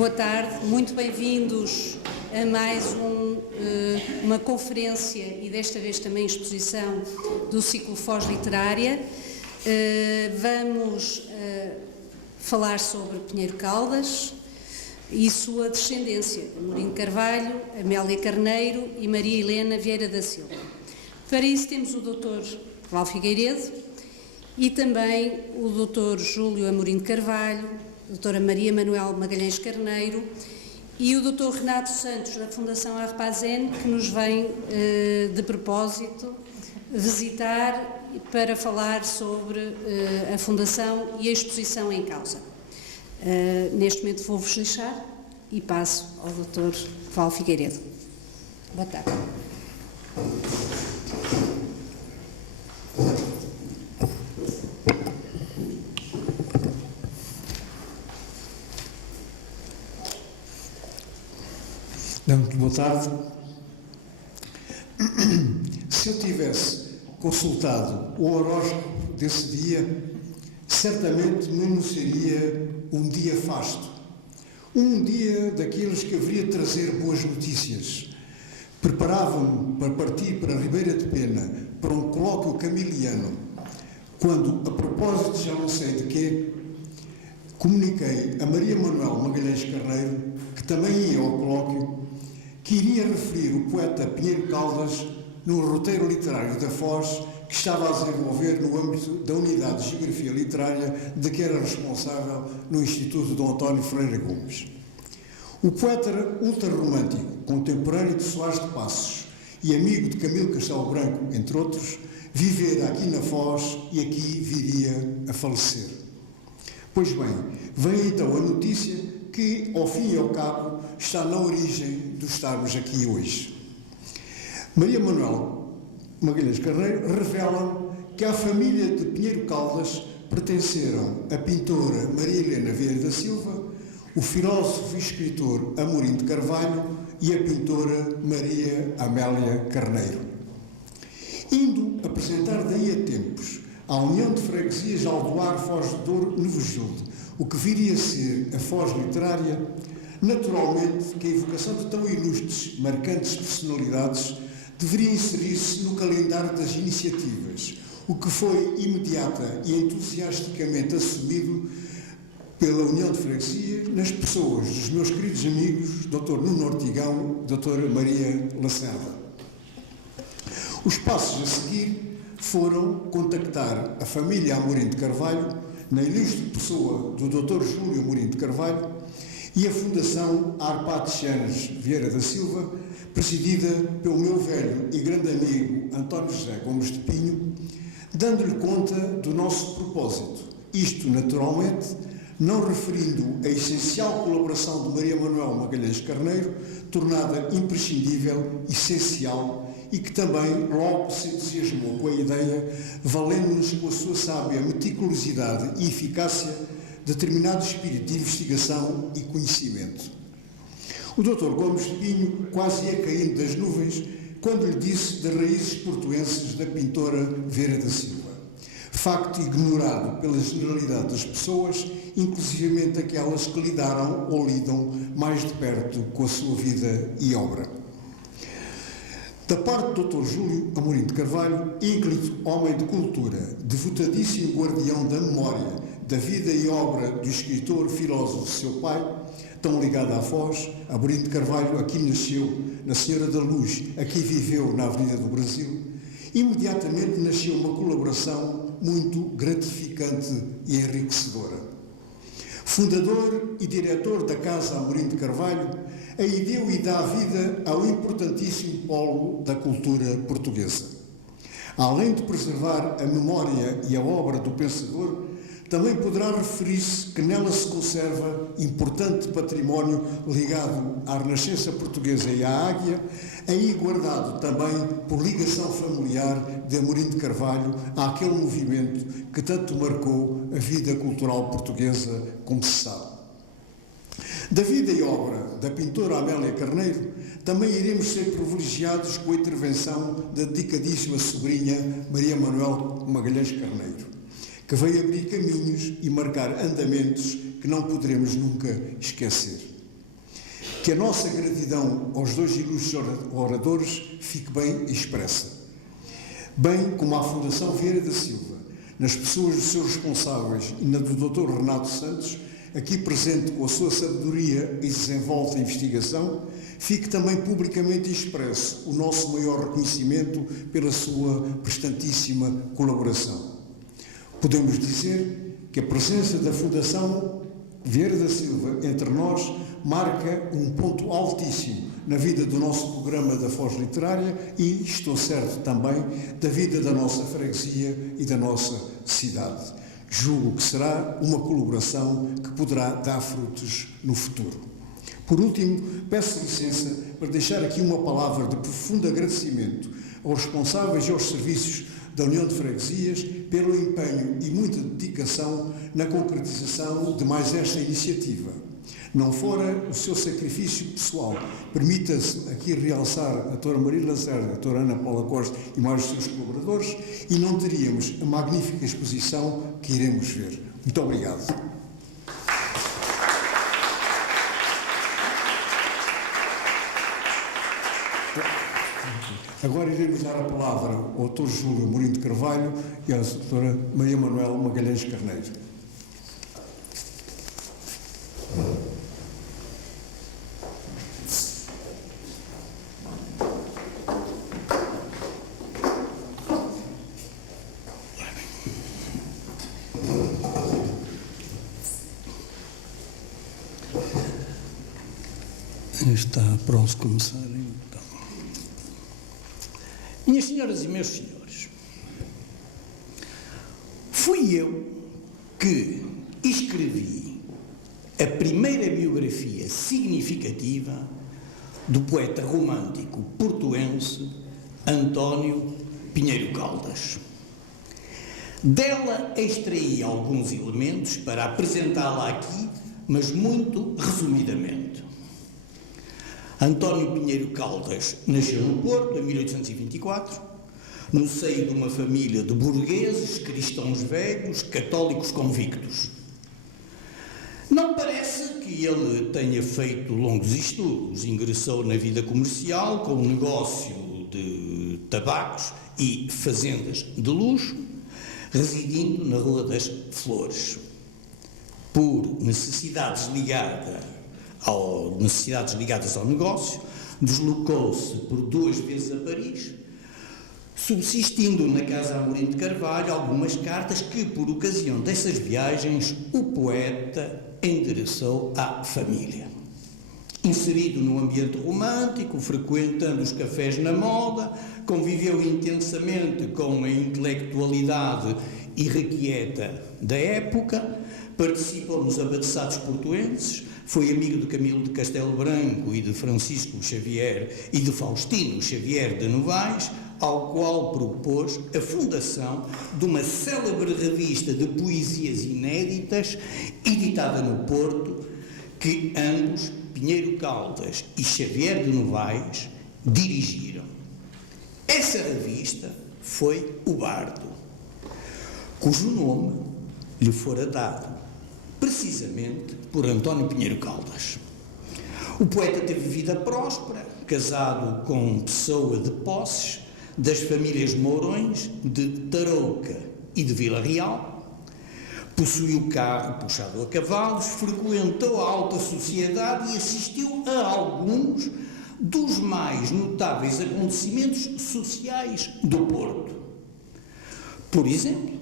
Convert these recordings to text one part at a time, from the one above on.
Boa tarde, muito bem-vindos a mais uma conferência e desta vez também exposição do ciclo Foz Literária. Vamos falar sobre Pinheiro Caldas e sua descendência, Amorim de Carvalho, Amélia Carneiro e Maria Helena Vieira da Silva. Para isso temos o Dr. Val Figueiredo e também o Dr. Júlio Amorim de Carvalho, a Dra. Maria Manuel Magalhães Carneiro e o Dr. Renato Santos, da Fundação Arpazen, que nos vem de propósito visitar para falar sobre a Fundação e a exposição em causa. Neste momento vou-vos deixar e passo ao Dr. Val Figueiredo. Boa tarde. Muito boa tarde. Se eu tivesse consultado o horóscopo desse dia, certamente me anunciaria um dia fasto, um dia daqueles que haveria de trazer boas notícias. Preparava-me para partir para a Ribeira de Pena, para um colóquio camiliano, quando, a propósito já não sei de quê, comuniquei a Maria Manuel Magalhães Carneiro, que também ia ao colóquio, que iria referir o poeta Pinheiro Caldas no roteiro literário da Foz, que estava a desenvolver no âmbito da Unidade de Geografia Literária de que era responsável no Instituto Dom António Ferreira Gomes. O poeta ultrarromântico, contemporâneo de Soares de Passos e amigo de Camilo Castelo Branco, entre outros, vivera aqui na Foz e aqui viria a falecer. Pois bem, vem então a notícia que, ao fim e ao cabo, está na origem de estarmos aqui hoje. Maria Manuel Magalhães Carneiro revela que à família de Pinheiro Caldas pertenceram a pintora Maria Helena Vieira da Silva, o filósofo e escritor Amorim de Carvalho e a pintora Maria Amélia Carneiro. Indo apresentar daí a tempos à União de Freguesias Aldoar Foz de Douro Nevogilde, o que viria a ser a Foz Literária, naturalmente que a evocação de tão ilustres, marcantes personalidades deveria inserir-se no calendário das iniciativas, o que foi imediata e entusiasticamente assumido pela União de Freguesias nas pessoas dos meus queridos amigos Dr. Nuno Ortigão e Dra. Maria Lacerda. Os passos a seguir foram contactar a família Amorim de Carvalho, na ilustre pessoa do Dr. Júlio Amorim de Carvalho, e a Fundação Arpad Chanes Vieira da Silva, presidida pelo meu velho e grande amigo António José Gomes de Pinho, dando-lhe conta do nosso propósito. Isto, naturalmente, não referindo a essencial colaboração de Maria Manuel Magalhães Carneiro, tornada imprescindível, essencial, e que também logo se entusiasmou com a ideia, valendo-nos com a sua sábia meticulosidade e eficácia, determinado espírito de investigação e conhecimento. O Dr. Gomes de Pinho quase ia caindo das nuvens quando lhe disse das raízes portuenses da pintora Vieira da Silva. Facto ignorado pela generalidade das pessoas, inclusivamente aquelas que lidaram ou lidam mais de perto com a sua vida e obra. Da parte do Dr. Júlio Amorim de Carvalho, ínclito homem de cultura, devotadíssimo guardião da memória, da vida e obra do escritor filósofo seu pai, tão ligado à Foz, Amorim de Carvalho aqui nasceu, na Senhora da Luz, aqui viveu na Avenida do Brasil, imediatamente nasceu uma colaboração muito gratificante e enriquecedora. Fundador e diretor da Casa Amorim de Carvalho, aí deu e dá vida ao importantíssimo polo da cultura portuguesa. Além de preservar a memória e a obra do pensador, também poderá referir-se que nela se conserva importante património ligado à Renascença portuguesa e à Águia, aí guardado também por ligação familiar de Amorim de Carvalho àquele movimento que tanto marcou a vida cultural portuguesa, como se sabe. Da vida e obra da pintora Amélia Carneiro, também iremos ser privilegiados com a intervenção da dedicadíssima sobrinha Maria Manuel Magalhães Carneiro, que veio abrir caminhos e marcar andamentos que não poderemos nunca esquecer. Que a nossa gratidão aos dois ilustres oradores fique bem expressa. Bem como à Fundação Vieira da Silva, nas pessoas dos seus responsáveis e na do Dr. Renato Santos, aqui presente com a sua sabedoria e desenvolta investigação, fique também publicamente expresso o nosso maior reconhecimento pela sua prestantíssima colaboração. Podemos dizer que a presença da Fundação Vieira da Silva entre nós marca um ponto altíssimo na vida do nosso programa da Foz Literária e, estou certo também, da vida da nossa freguesia e da nossa cidade. Julgo que será uma colaboração que poderá dar frutos no futuro. Por último, peço licença para deixar aqui uma palavra de profundo agradecimento aos responsáveis e aos serviços da União de Freguesias pelo empenho e muita dedicação na concretização de mais esta iniciativa. Não fora o seu sacrifício pessoal, permita-se aqui realçar a doutora Maria Lacerda, a doutora Ana Paula Costa e mais os seus colaboradores, e não teríamos a magnífica exposição que iremos ver. Muito obrigado. Agora iremos dar a palavra ao Dr. Júlio Mourinho de Carvalho e à doutora Maria Manuela Magalhães Carneiro. Está pronto a começar, então. Minhas senhoras e meus senhores, fui eu que escrevi a primeira biografia significativa do poeta romântico portuense António Pinheiro Caldas. Dela extraí alguns elementos para apresentá-la aqui, mas muito resumidamente. António Pinheiro Caldas nasceu no Porto em 1824, no seio de uma família de burgueses, cristãos velhos, católicos convictos. Não parece que ele tenha feito longos estudos. Ingressou na vida comercial com um negócio de tabacos e fazendas de luxo, residindo na Rua das Flores. Por necessidades ligadas ao negócio, deslocou-se por 2 vezes a Paris, subsistindo na Casa Amorim de Carvalho algumas cartas que, por ocasião dessas viagens, o poeta endereçou à família. Inserido no ambiente romântico, frequentando os cafés na moda, conviveu intensamente com a intelectualidade irrequieta da época, participou nos abadessados portuenses, foi amigo de Camilo de Castelo Branco e de Francisco Xavier e de Faustino Xavier de Novaes, ao qual propôs a fundação de uma célebre revista de poesias inéditas, editada no Porto, que ambos, Pinheiro Caldas e Xavier de Novaes, dirigiram. Essa revista foi o Bardo, cujo nome lhe fora dado precisamente por António Pinheiro Caldas. O poeta teve vida próspera, casado com pessoa de posses das famílias Mourões de Tarouca e de Vila Real, possuiu carro puxado a cavalos, frequentou a alta sociedade e assistiu a alguns dos mais notáveis acontecimentos sociais do Porto. Por exemplo,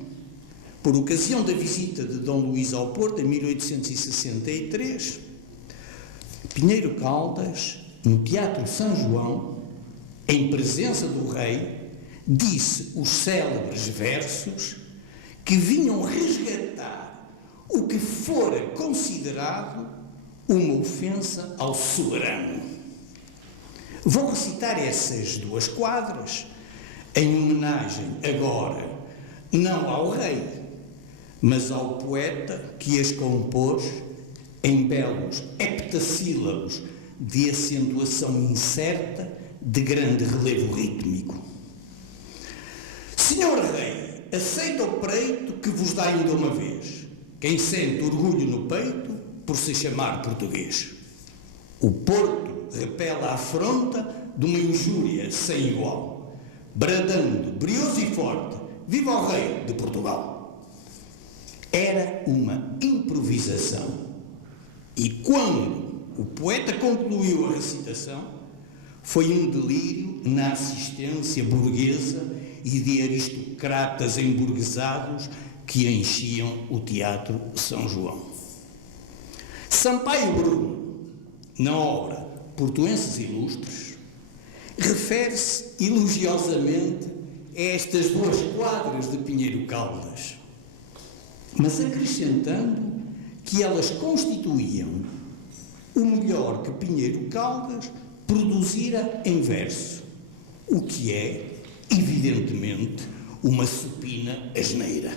por ocasião da visita de Dom Luís ao Porto, em 1863, Pinheiro Caldas, no Teatro São João, em presença do rei, disse os célebres versos que vinham resgatar o que fora considerado uma ofensa ao soberano. Vou recitar essas 2 quadras em homenagem agora, não ao rei, mas ao poeta que as compôs em belos heptassílabos de acentuação incerta de grande relevo rítmico. Senhor Rei, aceita o preito que vos dá ainda uma vez, quem sente orgulho no peito por se chamar português. O Porto repele a afronta de uma injúria sem igual, bradando, brioso e forte, viva o rei de Portugal. Era uma improvisação. E quando o poeta concluiu a recitação, foi um delírio na assistência burguesa e de aristocratas emburguesados que enchiam o Teatro São João. Sampaio Bruno, na obra Portuenses Ilustres, refere-se elogiosamente a estas duas quadras de Pinheiro Caldas, mas acrescentando que elas constituíam o melhor que Pinheiro Caldas produzira em verso, o que é, evidentemente, uma supina asneira.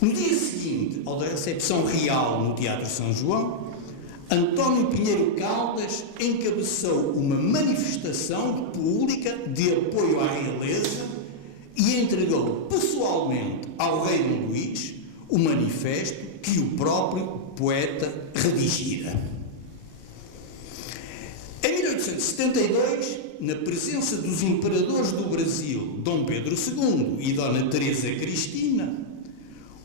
No dia seguinte ao da recepção real no Teatro São João, António Pinheiro Caldas encabeçou uma manifestação pública de apoio à realeza e entregou pessoalmente ao rei Dom Luís o manifesto que o próprio poeta redigira. Em 1872, na presença dos imperadores do Brasil, Dom Pedro II e Dona Teresa Cristina,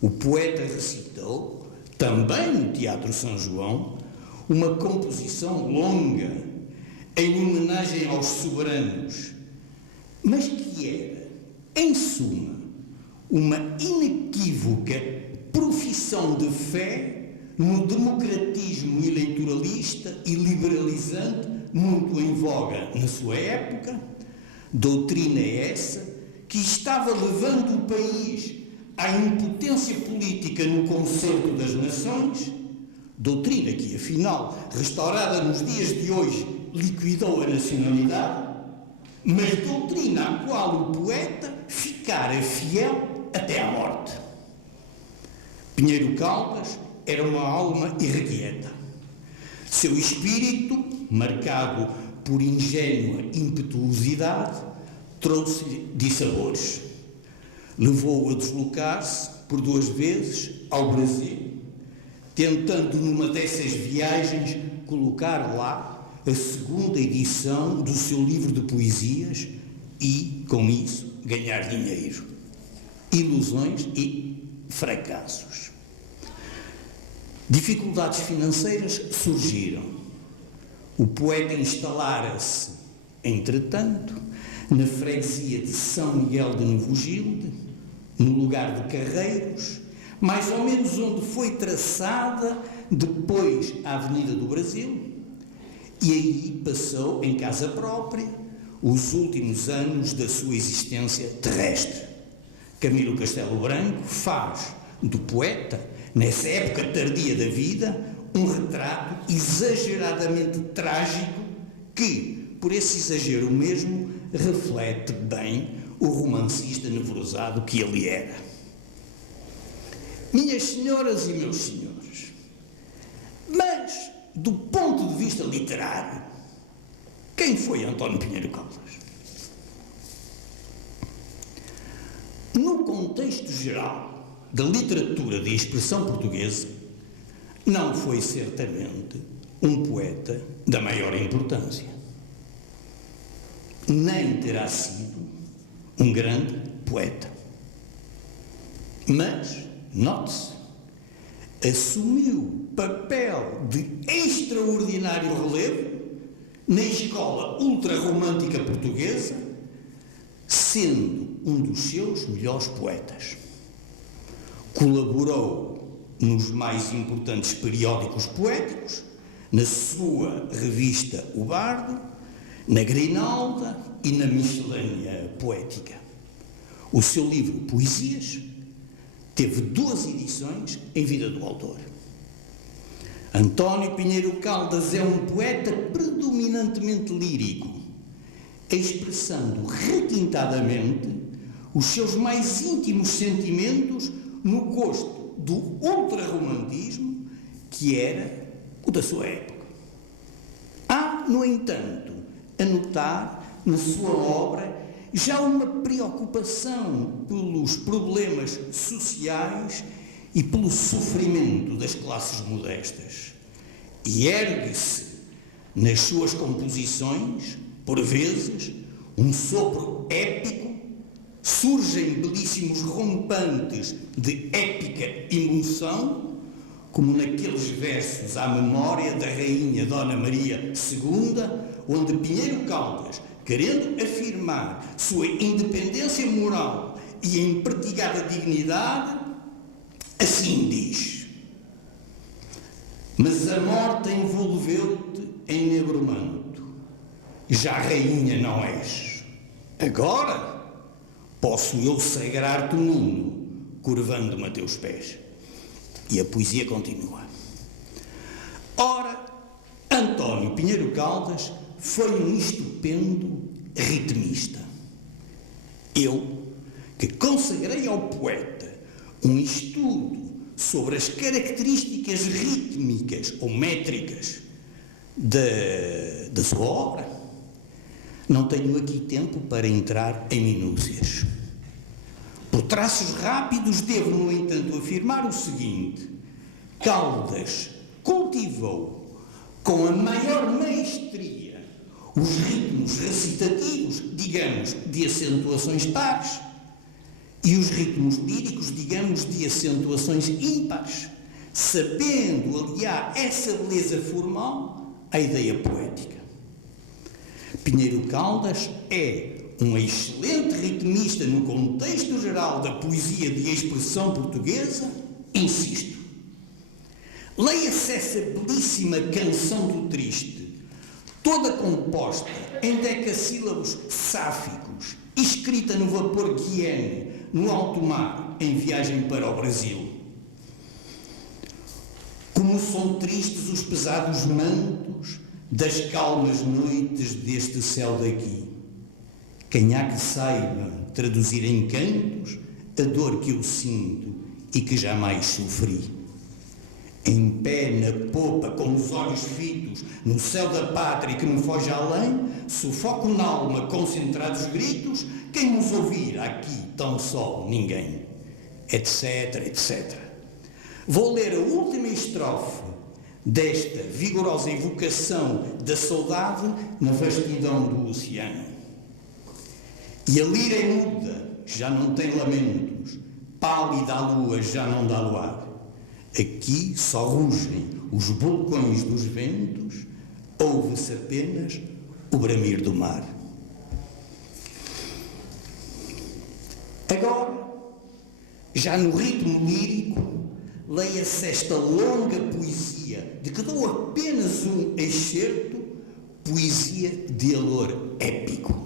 o poeta recitou, também no Teatro São João, uma composição longa em homenagem aos soberanos, mas que era, em suma, uma inequívoca profissão de fé no democratismo eleitoralista e liberalizante muito em voga na sua época, doutrina essa que estava levando o país à impotência política no concerto das nações, doutrina que, afinal, restaurada nos dias de hoje, liquidou a nacionalidade, mas doutrina à qual o poeta ficara fiel até à morte. Pinheiro Caldas era uma alma irrequieta. Seu espírito, marcado por ingênua impetuosidade, trouxe-lhe dissabores. Levou-o a deslocar-se por 2 vezes ao Brasil, tentando numa dessas viagens colocar lá a 2ª edição do seu livro de poesias e, com isso, ganhar dinheiro. Ilusões e fracassos. Dificuldades financeiras surgiram. O poeta instalara-se, entretanto, na freguesia de São Miguel de Novo Gilde, no lugar de Carreiros, mais ou menos onde foi traçada depois a Avenida do Brasil, e aí passou em casa própria os últimos anos da sua existência terrestre. Camilo Castelo Branco faz do poeta, nessa época tardia da vida, um retrato exageradamente trágico que, por esse exagero mesmo, reflete bem o romancista nevrosado que ele era. Minhas senhoras e meus senhores, mas, do ponto de vista literário, quem foi António Pinheiro Caldas? No contexto geral da literatura de expressão portuguesa, não foi certamente um poeta da maior importância. Nem terá sido um grande poeta. Mas, note-se, assumiu papel de extraordinário relevo na escola ultrarromântica portuguesa, sendo um dos seus melhores poetas. Colaborou nos mais importantes periódicos poéticos, na sua revista O Bardo, na Grinalda e na Miscelânea Poética. O seu livro Poesias teve 2 edições em vida do autor. António Pinheiro Caldas é um poeta predominantemente lírico, expressando requintadamente os seus mais íntimos sentimentos no gosto do ultrarromantismo, que era o da sua época. Há, no entanto, a notar na sua obra já uma preocupação pelos problemas sociais e pelo sofrimento das classes modestas. e ergue-se nas suas composições, por vezes, um sopro épico, surgem belíssimos rompantes de épica emoção, como naqueles versos à memória da rainha Dona Maria II, onde Pinheiro Caldas, querendo afirmar sua independência moral e impertigada dignidade, assim diz: mas a morte envolveu-te em negro manto, já rainha não és. Agora posso eu sagrar-te o mundo, curvando-me a teus pés. E a poesia continua. Ora, António Pinheiro Caldas foi um estupendo ritmista. Eu, que consagrei ao poeta um estudo sobre as características rítmicas ou métricas da sua obra, não tenho aqui tempo para entrar em minúcias. Por traços rápidos, devo, no entanto, afirmar o seguinte: Caldas cultivou com a maior maestria os ritmos recitativos, digamos, de acentuações pares, e os ritmos líricos, digamos, de acentuações ímpares, sabendo aliar essa beleza formal à ideia poética. Pinheiro Caldas é um excelente ritmista no contexto geral da poesia de expressão portuguesa, insisto. Leia-se essa belíssima Canção do Triste, toda composta em decassílabos sáficos, escrita no vapor Guiane, no alto mar, em viagem para o Brasil. Como são tristes os pesados mantos das calmas noites deste céu daqui. Quem há que saiba traduzir em cantos a dor que eu sinto e que jamais sofri. Em pé na popa, com os olhos fitos no céu da pátria que me foge além, sufoco na alma concentrados gritos, quem nos ouvir aqui tão só ninguém, etc, etc. Vou ler a última estrofe desta vigorosa evocação da saudade na vastidão do oceano. E a lira é muda, já não tem lamentos, pálida a lua já não dá luar. Aqui só rugem os vulcões dos ventos, ouve-se apenas o bramir do mar. Agora, já no ritmo lírico, leia-se esta longa poesia, de que dou apenas um excerto, poesia de alor épico.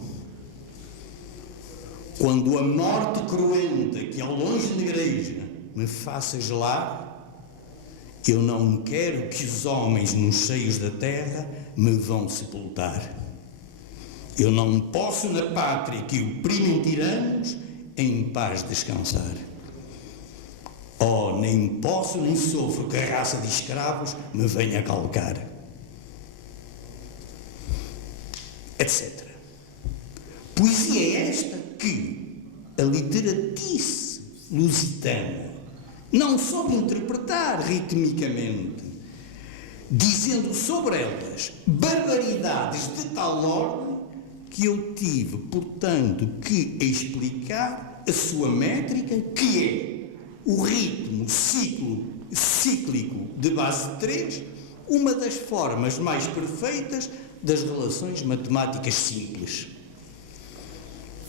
Quando a morte cruenta que ao longe negreja me faça gelar, eu não quero que os homens nos seios da terra me vão sepultar. Eu não posso na pátria que oprimem tiranos em paz descansar. Oh, nem posso nem sofro que a raça de escravos me venha calcar. Etc. Poesia é esta que a literatice lusitana não soube interpretar ritmicamente, dizendo sobre elas barbaridades de tal ordem que eu tive, portanto, que explicar a sua métrica, que é o ritmo cíclico de base 3, uma das formas mais perfeitas das relações matemáticas simples.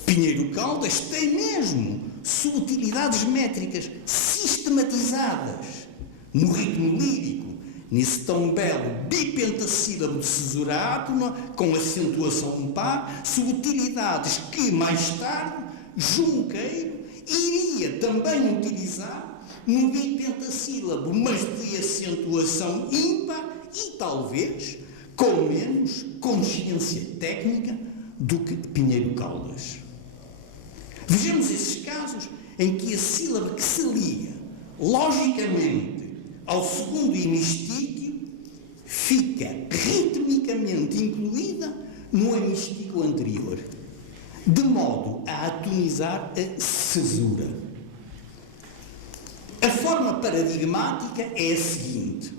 Pinheiro Caldas tem mesmo subtilidades métricas sistematizadas no ritmo lírico, nesse tão belo bipentassílabo de cesura átona, com acentuação par, subtilidades que mais tarde Junqueiro iria também utilizar no bipentassílabo, mas de acentuação ímpar e talvez com menos consciência técnica do que Pinheiro Caldas. Vejamos esses casos em que a sílaba que se liga, logicamente, ao segundo hemistíquio, fica ritmicamente incluída no hemistíquio anterior, de modo a atonizar a cesura. A forma paradigmática é a seguinte: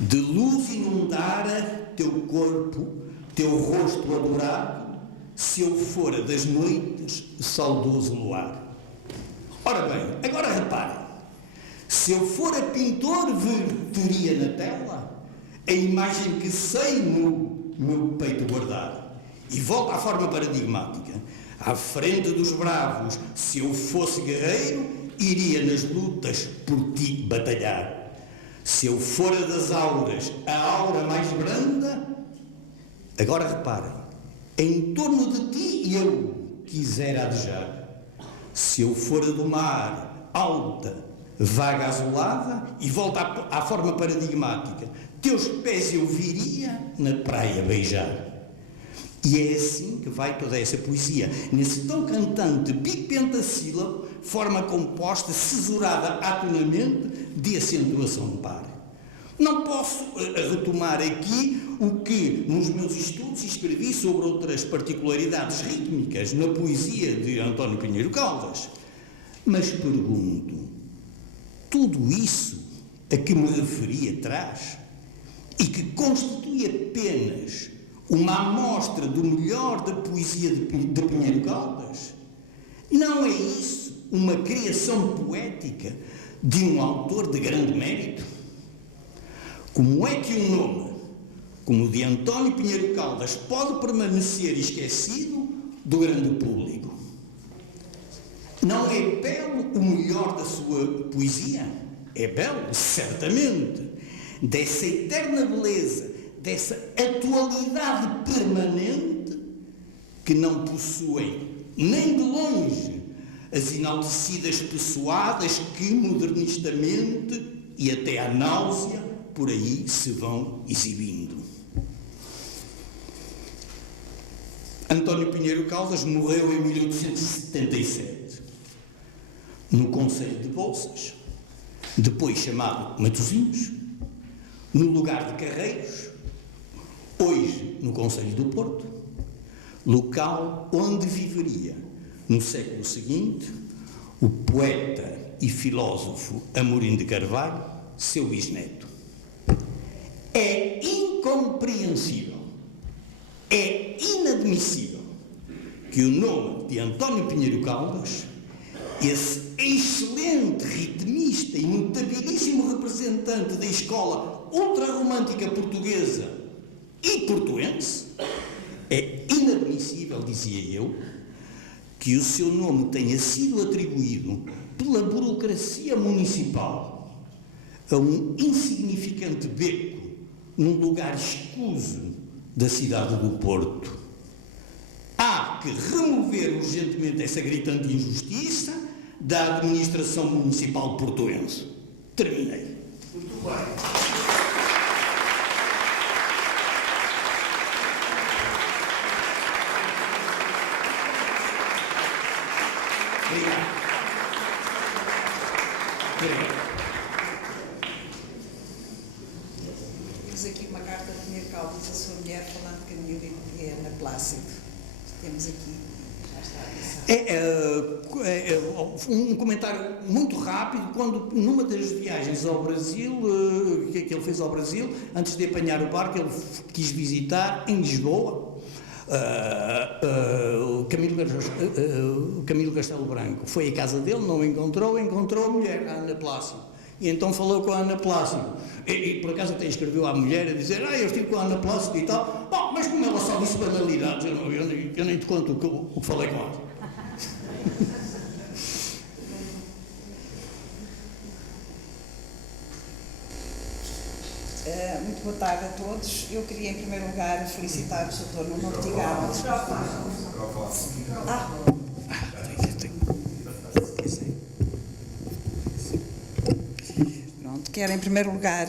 de luz inundara teu corpo, teu rosto adorado, se eu fora das noites saudoso luar. Ora bem, agora reparem, se eu fora pintor, verteria na tela a imagem que sei no meu peito guardar. E volta à forma paradigmática. À frente dos bravos, se eu fosse guerreiro, iria nas lutas por ti batalhar. Se eu fora das auras, a aura mais branda, agora reparem, em torno de ti eu quisera adejar. Se eu fora do mar, alta, vaga azulada, e volta à forma paradigmática, teus pés eu viria na praia beijar. E é assim que vai toda essa poesia, nesse tão cantante bipentassílabo, forma composta, cesurada atonamente, de acentuação par. Não posso retomar aqui o que nos meus estudos escrevi sobre outras particularidades rítmicas na poesia de António Pinheiro Caldas, mas pergunto, tudo isso a que me referi atrás e que constitui apenas uma amostra do melhor da poesia de Pinheiro Caldas, não é isso uma criação poética de um autor de grande mérito? Como é que um nome como o de António Pinheiro Caldas pode permanecer esquecido do grande público? Não é belo o melhor da sua poesia? É belo, certamente. Dessa eterna beleza, dessa atualidade permanente que não possuem, nem de longe, as enaltecidas pessoadas que modernistamente e até à náusea por aí se vão exibindo. António Pinheiro Caldas morreu em 1877, no concelho de Bolsas, depois chamado Matosinhos, no lugar de Carreiros, hoje no concelho do Porto, local onde viveria, no século seguinte, o poeta e filósofo Amorim de Carvalho, seu bisneto. É incompreensível, é inadmissível que o nome de António Pinheiro Caldas, esse excelente ritmista e notabilíssimo representante da escola ultrarromântica portuguesa e portuense, é inadmissível, dizia eu, que o seu nome tenha sido atribuído pela burocracia municipal a um insignificante beco num lugar escuso da cidade do Porto. Há que remover urgentemente essa gritante injustiça da administração municipal portuense. Terminei. Muito bem. Obrigado. Temos aqui uma carta de Pinheiro Caldas à sua mulher falando que a miúda é Ana Plácido. Temos aqui, já está a pensar. Um comentário muito rápido, quando numa das viagens ao Brasil, que ele fez ao Brasil, antes de apanhar o barco, ele quis visitar em Lisboa o Camilo Castelo Branco. Foi à casa dele, não o encontrou a mulher, a Ana Plácido. E então falou com a Ana Plácido. E por acaso até escreveu à mulher a dizer: eu estive com a Ana Plácido e tal. Bom, mas como ela só disse banalidades, eu nem te conto o que falei com ela. Muito boa tarde a todos. Eu queria, em primeiro lugar, felicitar o Sr. Nuno Ortigão. Pronto, quero, em primeiro lugar,